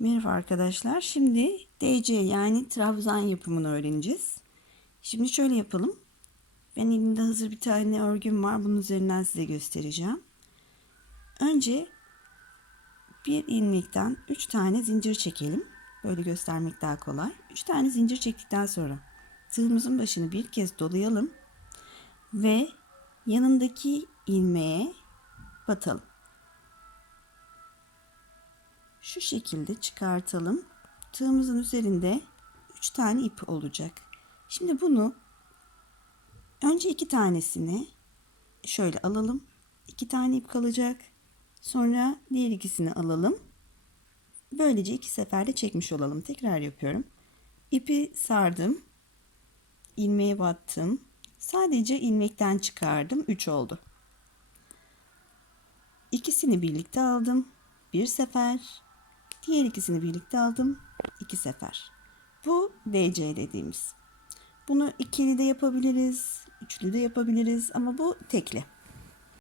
Merhaba arkadaşlar. Şimdi DC yani trabzan yapımını öğreneceğiz. Şimdi şöyle yapalım. Ben elimde hazır bir tane örgüm var. Bunun üzerinden size göstereceğim. Önce bir ilmekten 3 tane zincir çekelim. Böyle göstermek daha kolay. 3 tane zincir çektikten sonra tığımızın başını bir kez dolayalım ve yanındaki ilmeğe batalım. Şu şekilde çıkartalım. Tığımızın üzerinde 3 tane ip olacak. Şimdi bunu önce iki tanesini şöyle alalım. 2 tane ip kalacak. Sonra diğer ikisini alalım. Böylece iki seferde çekmiş olalım. Tekrar yapıyorum. İpi sardım. ilmeğe battım. Sadece ilmekten çıkardım. 3 oldu. İkisini birlikte aldım. Bir sefer. Diğer ikisini birlikte aldım. iki sefer. Bu DC dediğimiz. Bunu ikili de yapabiliriz. Üçlü de yapabiliriz. Ama bu tekli.